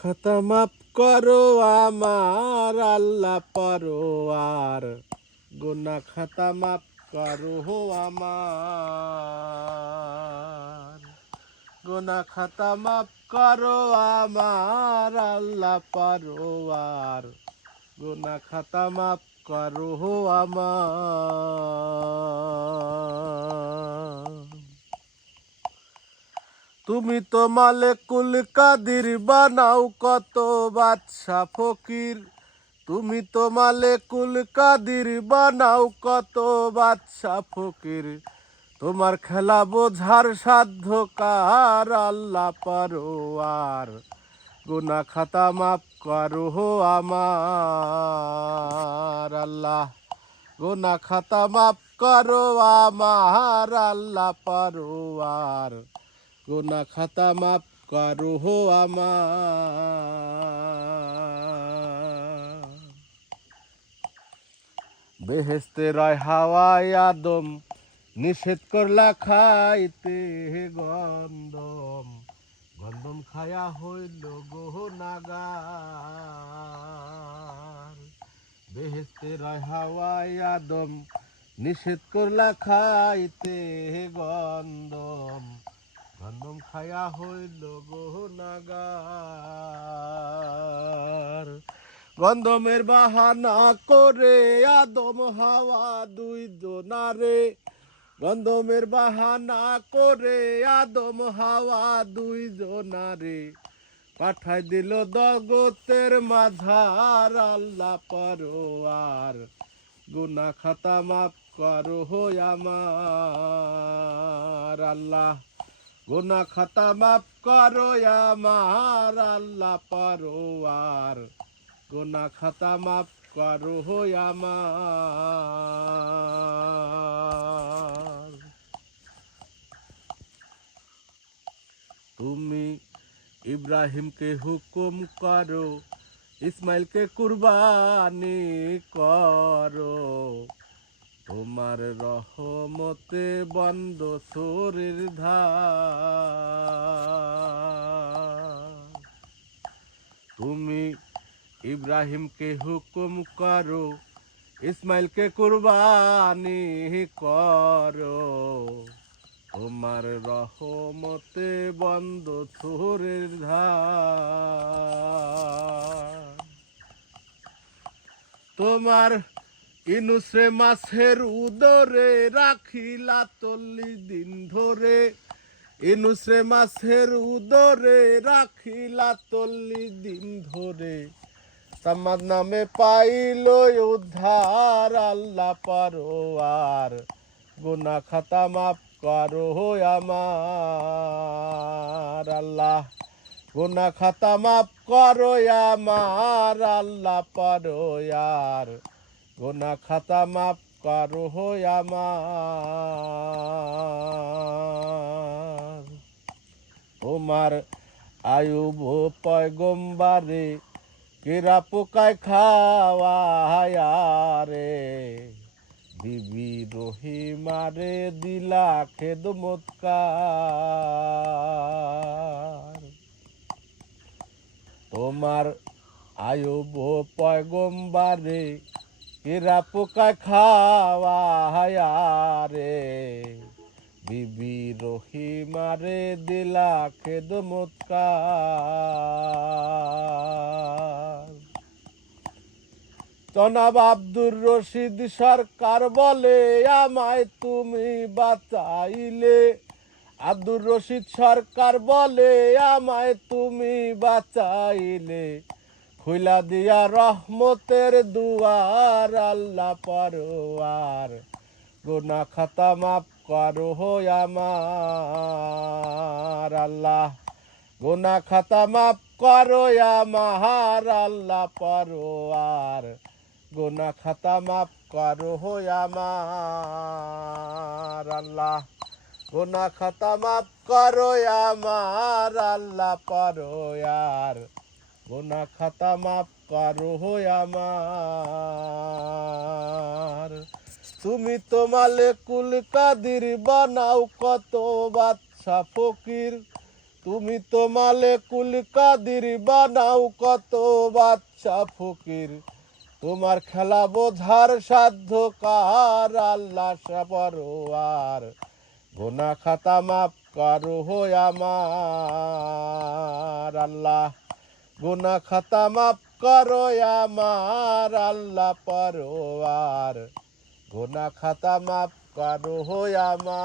খাতা মাফ করো আমার আল্লাহ পরোয়ার, গুনাহ খাতা মাফ করো আমার, গুনাহ খাতা মাফ করো আমার আল্লাহ পরোয়ার, গুনাহ খাতা মাফ করো আমার। তুমি তো মালেকুল কাদির, বানাও কত বাদশা ফকির। তুমি তো মালেকুল কাদির, বানাও কত বাদশা ফকির। তোমার খেলা বোঝার সাধ্য কার আল্লাহ পরোয়ার, গুনাহ খাতা মাফ করো আমার আল্লাহ, গুনাহ খাতা মাফ করো আমার আল্লাহ পরোয়ার, গুনাহ খাতা মাফ করো আমার। বেহেশতের হাওয়ায় আদম নিষেধ করলা খাইতে গন্ধম, গন্ধম খায়া হইল গুনাহগার। বেহেশতের হাওয়ায় আদম নিষেধ করলা খাইতে গন্ধম, গন্ধম খায়া হইল গুনাহগার। গন্ধমের বাহানা করে আদম হাওয়া দুই জনারে, গন্ধমের বাহানা করে আদম হাওয়া দুই জনারে পাঠাই দিল জগতের মাঝার আল্লাহ পরোয়ার, গুনাহ খাতা মাফ করো আমার আল্লাহ, গুনাহ খাতা মাফ করো আমার আল্লাহ পরোয়ার, গুনাহ খাতা মাফ করো আমার। তুমি ইব্রাহিমকে হুকুম করো, ইসমাইলকে কুরবানি করো, তোমার রহমতে বন্ধ চোরের ধার। তুমি ইব্রাহিমকে হুকুম করো, ইসমাইলকে কুরবানি করো, তোমার রহমতে বন্ধ চোরের ধার। তোমার ইনুসে মাছের উদরে রাখিলা 40 দিন ধরে, ইনুসে মাছের উদরে রাখিলা 40 দিন ধরে, তামার নামে পাইল উদ্ধার আল্লাহ পরোয়ার, গুনাহ খাতা মাফ করো আমার আল্লাহ, গুনাহ খাতা মাফ করো আমার আল্লাহ পরোয়ার, গুনাহ খাতা মাফ করো আমার। তোমার আয়ুব পয়গম্বারে কেরা পোকায় খাওয়ায়া রে, বিবি রহিমারে দিলা খেদমতকার। তোমার আয়ুব পয়গম্বারে কেরা পোকায় খাওয়ায়া রে, বিবি রহিমারে দিলা খেদমতকার। জনাব আব্দুর রশিদ সরকার বলে আমায় তুমি বাঁচাইলে, আব্দুর রশিদ সরকার বলে আমায় তুমি বাঁচাইলে, খুইলা দিয়া রহমতের দুয়ার আল্লাহ পরোয়ার, গুনাহ খাতা মাফ করো আমার আল্লাহ, গুনাহ খাতা মাফ করো আমার আল্লাহ পরোয়ার, গুনাহ খাতা মাফ করো আমার আল্লাহ, গুনাহ খাতা মাফ করো আমার আল্লাহ পরোয়ার, গুনাহ খাতা মাফ করো আমার। তুমি তো মালেকুল কাদির, বানাও কত বাদশা ফকির। তুমি তো মালেকুল কাদির, বানাও কত বাচ্চা ফকির। তোমার খেলা বোঝার সাধ্য কার, আল্লাহ পরোয়ার। গুনাহ খাতা মাফ করো আমার আল্লাহ, গুনাহ খাতা মাফ করো আমার আল্লাহ পরোয়ার। গুনাহ খাতা মাফ করো আমার।